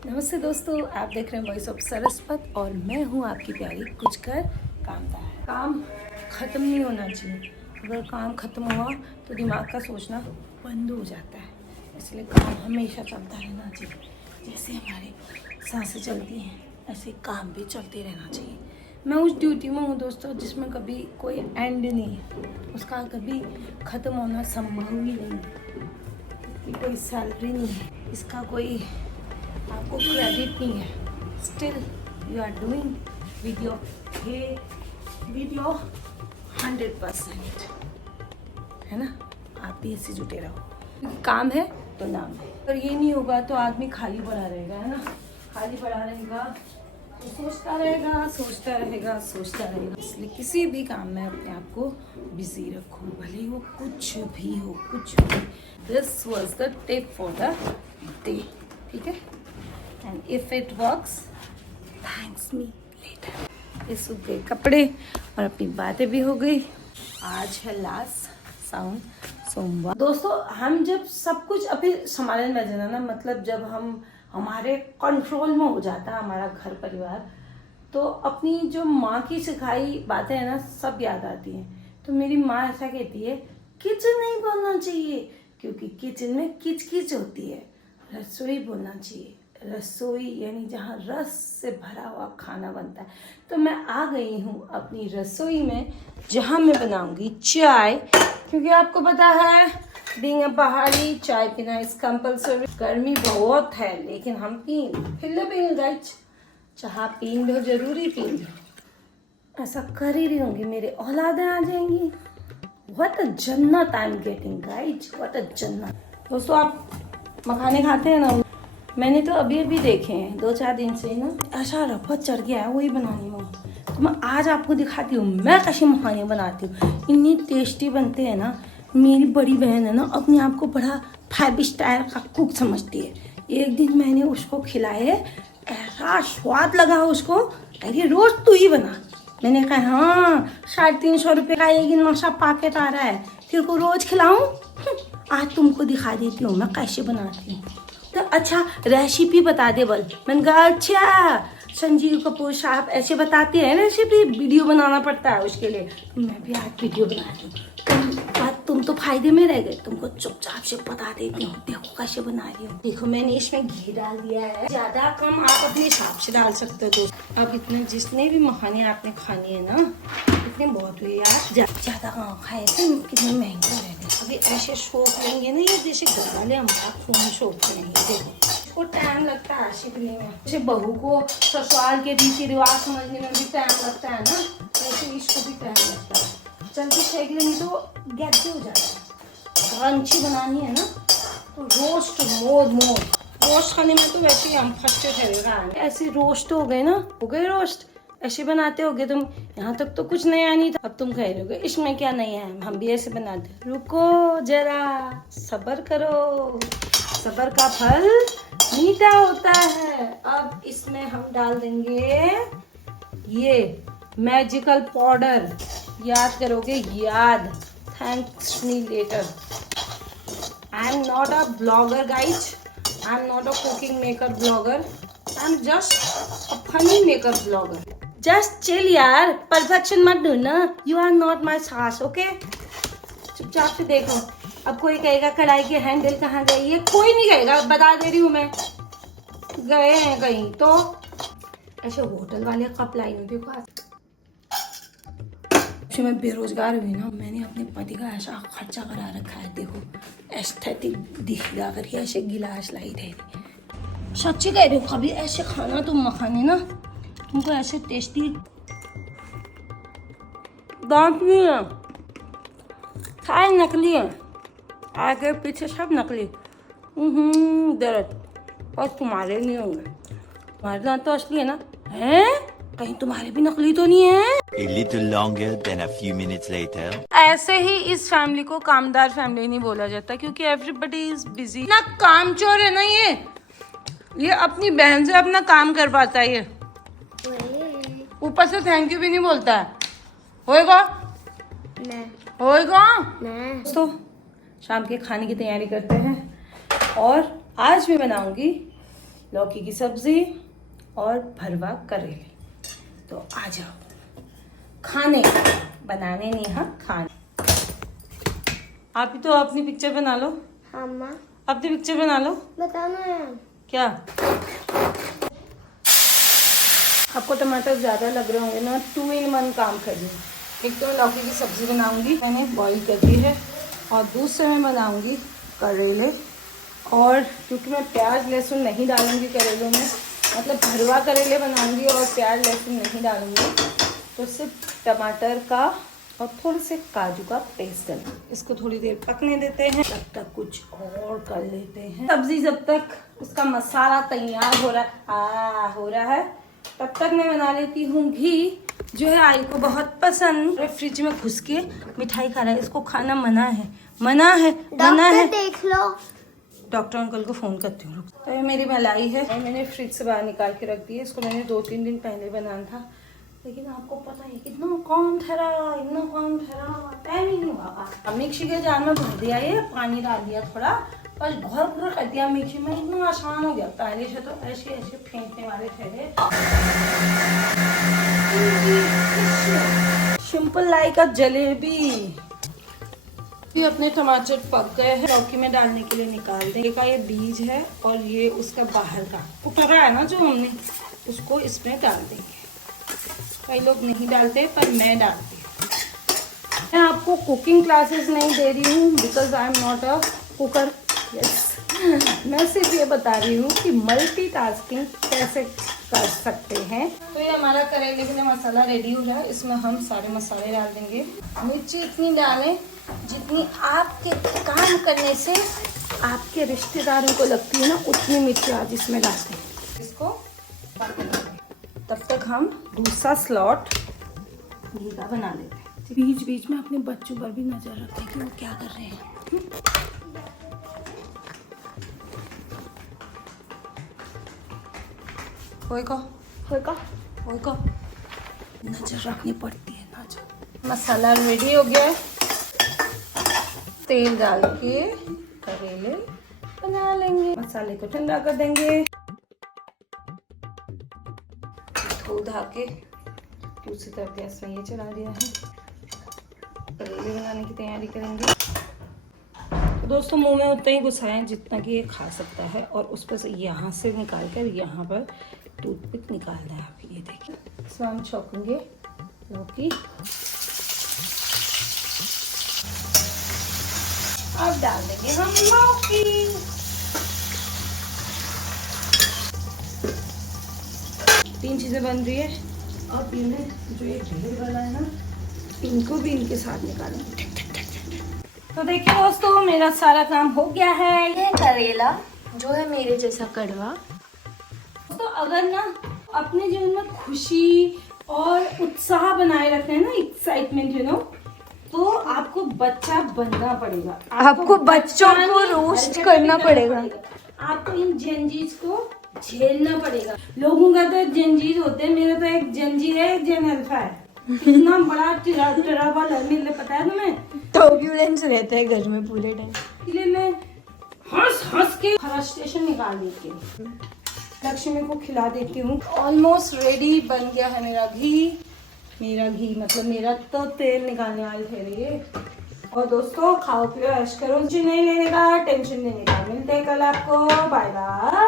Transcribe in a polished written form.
नमस्ते दोस्तों, आप देख रहे हैं वॉइस ऑफ सरस्वत और मैं हूं आपकी प्यारी कुछ कर कामदार। काम ख़त्म नहीं होना चाहिए। अगर काम ख़त्म हुआ तो दिमाग का सोचना बंद हो जाता है, इसलिए काम हमेशा चलता रहना चाहिए। जैसे हमारे सांसें चलती हैं ऐसे काम भी चलते रहना चाहिए। मैं उस ड्यूटी में हूँ दोस्तों जिसमें कभी कोई एंड नहीं है, उसका कभी ख़त्म होना संभव ही नहीं है। इसकी कोई सैलरी नहीं है, इसका कोई आपको क्रेडिट नहीं है। Still you are doing video 100%, है ना। आप भी ऐसे जुटे रहो, क्योंकि काम है तो नाम है। अगर ये नहीं होगा तो आदमी खाली पड़ा रहेगा, है ना। खाली पड़ा रहेगा तो सोचता रहेगा। इसलिए किसी भी काम में अपने आप को बिजी रखो, भले ही वो कुछ भी हो। This was the tip for the day, ठीक है। And if it works thanks me later. ये सूख गए कपड़े और अपनी बातें भी हो गई। आज है लास्ट सोमवार। दोस्तों, हम जब सब कुछ अभी संभालने लग जाना ना, मतलब जब हम हमारे कंट्रोल में हो जाता है हमारा घर परिवार, तो अपनी जो माँ की सिखाई बातें हैं ना सब याद आती हैं। तो मेरी माँ ऐसा कहती है, किचन नहीं बोलना चाहिए क्योंकि किचन में किच होती है, रसोई बोलना चाहिए। रसोई यानी जहाँ रस से भरा हुआ खाना बनता है। तो मैं आ गई हूँ अपनी रसोई में, जहाँ मैं बनाऊंगी चाय, क्योंकि आपको पता है बीइंग अ पहाड़ी चाय पीना इज कंपल्सरी। गर्मी बहुत है लेकिन हम पीन गाइज, चाह पीन लो, जरूरी पीन लो। ऐसा कर ही रही होंगी, मेरे औलादें आ जाएंगी। व्हाट अ जन्नत I am getting guys, what a जन्नत। दोस्तों, आप मखाने खाते हैं ना, मैंने तो अभी देखे हैं 2-4 दिन से ना, ऐसा रफत चढ़ गया है वही बनाने में। तो मैं आज आपको दिखाती हूँ मैं कैसे मखाने बनाती हूँ। इतनी टेस्टी बनते हैं ना। मेरी बड़ी बहन है ना, अपने आप को बड़ा 5 स्टार का कुक समझती है। एक दिन मैंने उसको खिलाए, ऐसा स्वाद लगा उसको, अरे रोज तू ही बना। मैंने कहा हाँ, 350 रुपये का एक नशा पैकेट आ रहा है, तेरे को रोज खिलाऊं। आज तुमको दिखा देती हूँ मैं कैसे बनाती हूँ। तो अच्छा रेसिपी बता दे बोल। मैंने कहा अच्छा, संजीव कपूर साहब ऐसे बताते हैं रेसिपी, वीडियो बनाना पड़ता है उसके लिए। मैं भी आज वीडियो बना रही हूँ। तुम तो फायदे में रह गए, तुमको चुपचाप से बता देती हूँ। देखो कैसे बना रही हूँ। देखो मैंने इसमें घी डाल दिया है, ज्यादा कम आप अपने हिसाब से डाल सकते हो दोस्त। अब इतने जितने भी मखाने आपने खाने हैं ना, इतने बहुत हुए यार। ज्यादा खाए थे कितने महंगे रह गए। अभी ऐसे शौक लेंगे ना, ये जैसे घर वाले हमारा खून शौक लेंगे। देखो इसको टाइम लगता है सीखने में। जैसे बहू को ससुराल के रीति रिवाज समझने में भी टाइम लगता है ना, वैसे इसको भी टाइम लगता है। जल्दी सेक लेंगे तो गैस हो जाता है। क्रंची बनानी है ना तो रोस्ट रोस्ट खाने में तो वैसे ही हम फर्स्ट ठहरेगा। ऐसे रोस्ट हो गए ना, हो गए रोस्ट। ऐसे बनाते होगे तुम, यहाँ तक तो कुछ नया नहीं था। अब तुम कह रहे होगे इसमें क्या नया है, हम भी ऐसे बनाते। रुको जरा, सब्र करो, सब्र का फल मीठा होता है। अब इसमें हम डाल देंगे ये मैजिकल पाउडर। याद करोगे, याद, thanks me later. I am not a blogger guys, I am not a cooking maker blogger, I am just a funny maker blogger. Just chill यार, परफेक्शन मत ढूंढना। यू आर नॉट माई सास, okay. चुपचाप से देखो। अब कोई कहेगा कढ़ाई के हैंडल कहाँ गई है, कोई नहीं कहेगा, बता दे रही हूँ मैं। गए हैं कहीं तो ऐसे होटल वाले कप लाई हूँ। देखो मैं बेरोजगार हुई ना, मैंने अपने पति का ऐसा खर्चा करा रखा है। देखो एस्थेटिक दिखेगा करके ऐसे गिलास लाई रही। सच्ची कह रही हूँ, कभी ऐसे खाना तुम मखाने ना, तुमको ऐसे टेस्टी। दांत नहीं है, सारे नकली है, आगे पीछे सब नकली। दर्द और तुम्हारे नहीं होंगे, तुम्हारे दांत तो असली है ना। हैं? कहीं तुम्हारे भी नकली तो नहीं है? A little longer than a few minutes later. ऐसे ही इस फैमिली को कामदार फैमिली नहीं बोला जाता, क्योंकि एवरीबडी इज बिजी। ना कामचोर है ना ये अपनी बहन से अपना काम कर पाता है। ये ऊपर से थैंक यू भी नहीं बोलता है। होएगा दोस्तों, शाम के खाने की तैयारी करते हैं। और आज मैं बनाऊंगी लौकी की सब्जी और भरवा करेले। तो आ जाओ खाने, बनाने नहीं, हाँ खाने। आप ही तो अपनी पिक्चर बना लो। हाँ माँ, अपनी पिक्चर बना लो। बताना है। क्या आपको टमाटर ज्यादा लग रहे होंगे ना, 2 in 1 काम करनी। एक तो लौकी की सब्जी बनाऊंगी, मैंने बॉईल कर दी है, और दूसरे में बनाऊंगी करेले। और क्योंकि मैं प्याज लहसुन नहीं डालूंगी करेलों में, मतलब भरवा करेले बनाऊंगी और प्याज लहसुन नहीं डालूंगी, तो सिर्फ टमाटर का और थोड़े से काजू का पेस्ट डालूंगी। इसको थोड़ी देर पकने देते हैं, तब तक कुछ और कर लेते हैं। सब्जी जब तक उसका मसाला तैयार हो रहा है तब तक मैं बना लेती हूँ घी, जो है आई को बहुत पसंद। फ्रिज में घुस के मिठाई खा रहा है, इसको खाना मना है, मना है, मना है। देख लो, डॉक्टर अंकल को फोन करती हूँ। तो ये मेरी मलाई है, मैंने फ्रिज से बाहर निकाल के रख दी है। इसको मैंने 2-3 दिन पहले बनाना था, लेकिन आपको पता है कितना काम ठहरा, टाइम ही नहीं हुआ। मिक्सी के जार में भर दिया, ये पानी डाल दिया थोड़ा, बस भर कर दिया मिक्सी में। इतना आसान हो गया, पहले से तो ऐसे ऐसे फेंकने वाले ठहरे। Simple like jalebi. भी अपने टमाटर पक गए हैं, लौकी में डालने के लिए निकाल देंगे। का ये बीज है और ये उसका बाहर का उतरा है ना जो हमने, उसको इसमें डाल देंगे। कई लोग नहीं डालते, पर मैं डालती हूँ। मैं आपको कुकिंग क्लासेस नहीं दे रही हूँ, because I am not a cooker. Yes, मैं सिर्फ ये बता रही हूँ कि मल्टीटास्किंग कैसे कर सकते हैं। तो ये हमारा करेले के लिए मसाला रेडी हो रहा है, इसमें हम सारे मसाले डाल देंगे। मिर्ची इतनी डालें जितनी आपके काम करने से आपके रिश्तेदारों को लगती है ना, उतनी मिर्ची आज इसमें डालते हैं। इसको तब तक हम दूसरा स्लॉट घी का बना लेते हैं। बीच बीच में अपने बच्चों पर भी नजर रखें कि वो क्या कर रहे हैं। होएगा नजर रखनी पड़ती है, नजर। मसाला रेडी हो गया है, तेल डाल के करेले बना लेंगे। मसाले को ठंडा कर देंगे, धो धा के दूसरी तरफ गैस में ये चला दिया है। करेले बनाने की तैयारी करेंगे। तो दोस्तों मुंह में उतना ही घुसाएं जितना कि ये खा सकता है, और उस पर से यहाँ से निकाल कर यहाँ पर टूथपिक निकालना है। आप ये देखिए, इसमें हम छौंकेंगे लौकी। अब डाल देंगे हम लौकी। तीन चीजें बन रही है। अब इन्हें जो ये ढेर वाला है ना, इनको भी इनके साथ निकालेंगे। तो देखिए दोस्तों, मेरा सारा काम हो गया है। ये करेला जो है मेरे जैसा कड़वा। तो अगर ना अपने जीवन में खुशी और उत्साह बनाए रखना है ना, एक्साइटमेंट तो आपको बच्चा बनना पड़ेगा। आपको बच्चों को रोस्ट करना पड़ेगा। आपको इन जंजीज को झेलना पड़ेगा। लोगों का तो जंजीज होते हैं, मेरा तो एक जंजीर है, एक जन अल्फा है। इतना बड़ा ट्रबल है, मेरे पता है तुम्हें। टर्ब्यूलेंस रहता है घर में पूरे टाइम, इसलिए मैं हंस के फ्रस्ट्रेशन निकाल देती हूँ, लक्ष्मी को खिला देती हूँ। ऑलमोस्ट रेडी बन गया है मेरा घी। मेरा घी मतलब मेरा तो तेल निकालने वाले ठहरिए। और दोस्तों खाओ पियो ऐश करो, नहीं लेने का टेंशन लेने का। मिलते हैं कल आपको, बाय बाय।